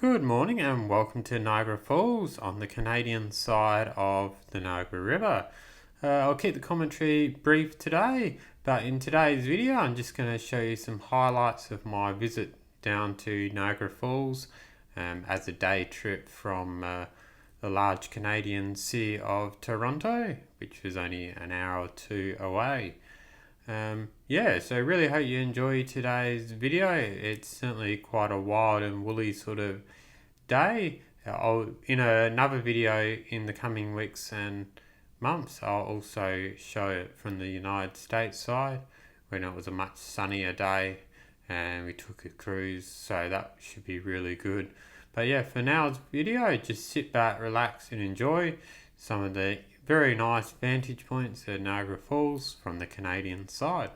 Good morning and welcome to Niagara Falls on the Canadian side of the Niagara River. I'll keep the commentary brief today, but in today's video I'm just going to show you some highlights of my visit down to Niagara Falls as a day trip from the large Canadian city of Toronto, which was only an hour or two away. So really hope you enjoy today's video. It's certainly quite a wild and woolly sort of day. In another video in the coming weeks and months, I'll also show it from the United States side when it was a much sunnier day and we took a cruise, so that should be really good. But yeah, for now's video, just sit back, relax and enjoy some of the very nice vantage points at Niagara Falls from the Canadian side.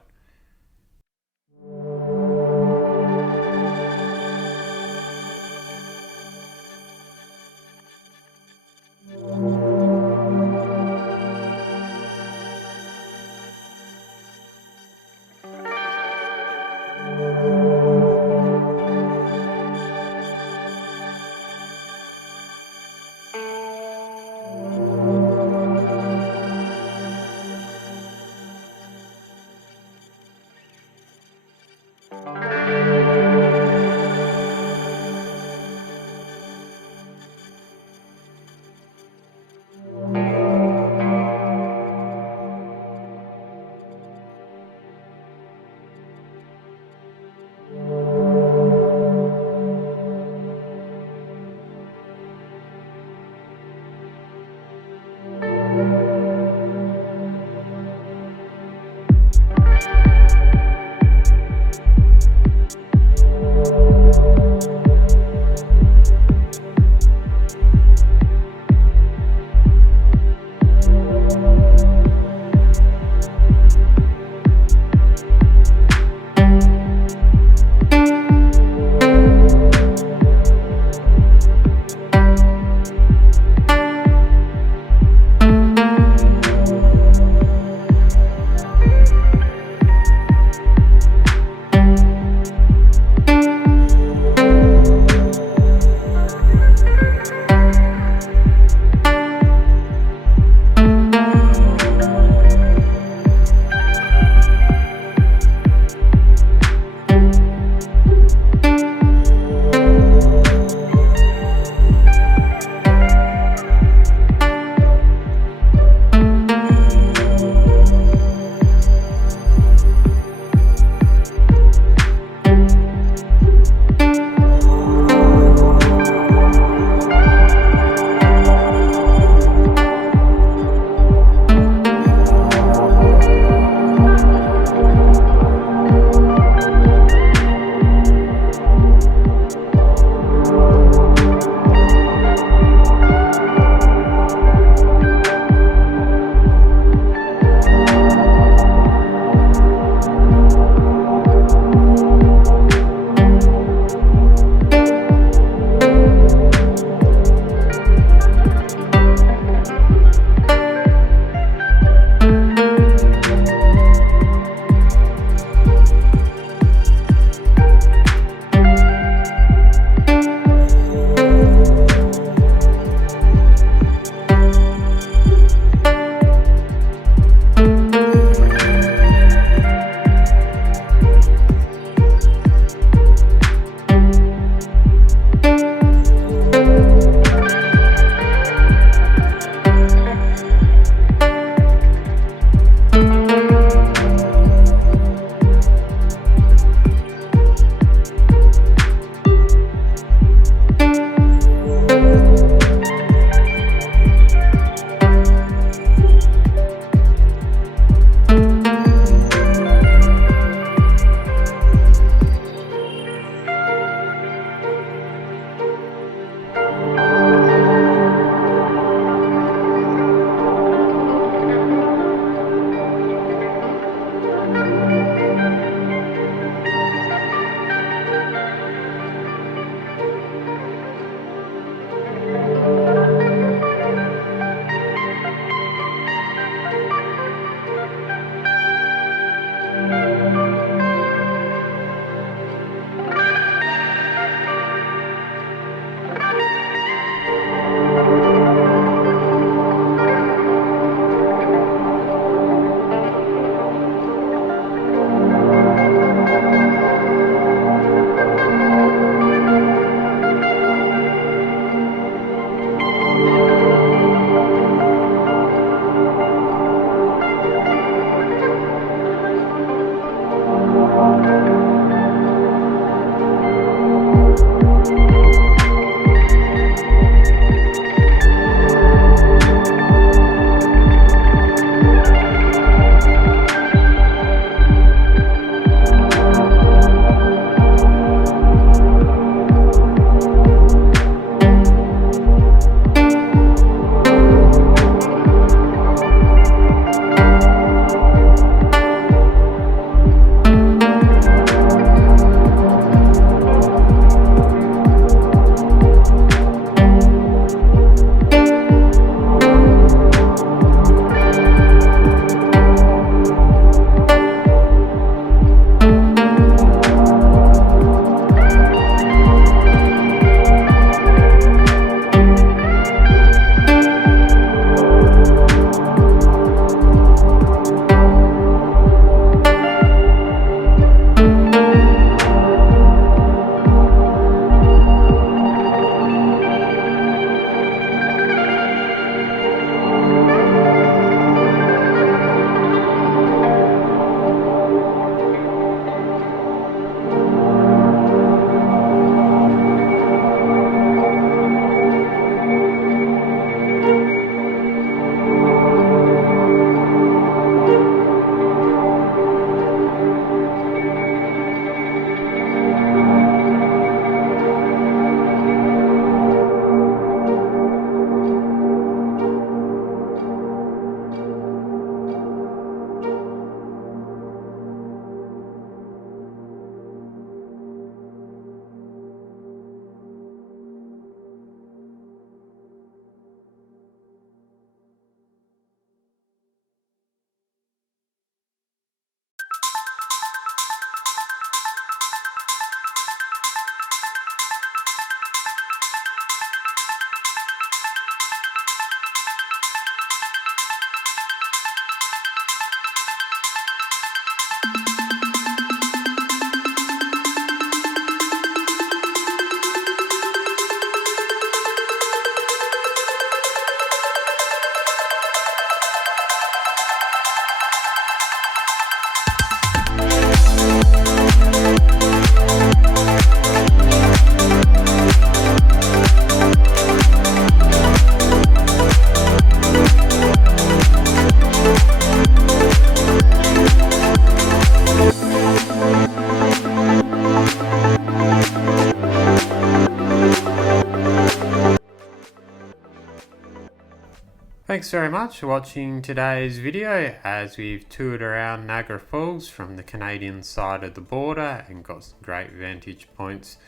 Thanks very much for watching today's video as we've toured around Niagara Falls from the Canadian side of the border and got some great vantage points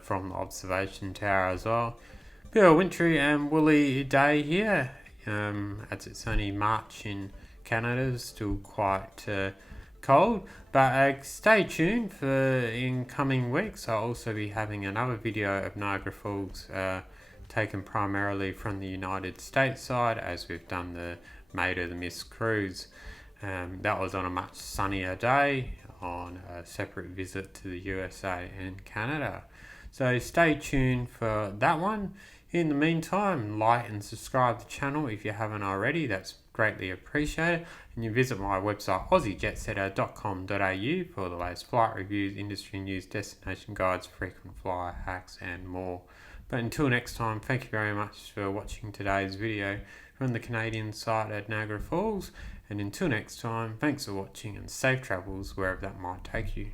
from the observation tower as well. Bit of a wintry and woolly day here as it's only March in Canada, still quite cold, but stay tuned for in coming weeks. I'll also be having another video of Niagara Falls taken primarily from the United States side, as we've done the Maid of the Mist cruise. That was on a much sunnier day on a separate visit to the USA and Canada. So stay tuned for that one. In the meantime, like and subscribe to the channel if you haven't already. That's greatly appreciated. And you visit my website aussiejetsetter.com.au for the latest flight reviews, industry news, destination guides, frequent flyer hacks and more. But until next time, thank you very much for watching today's video from the Canadian site at Niagara Falls. And until next time, thanks for watching and safe travels wherever that might take you.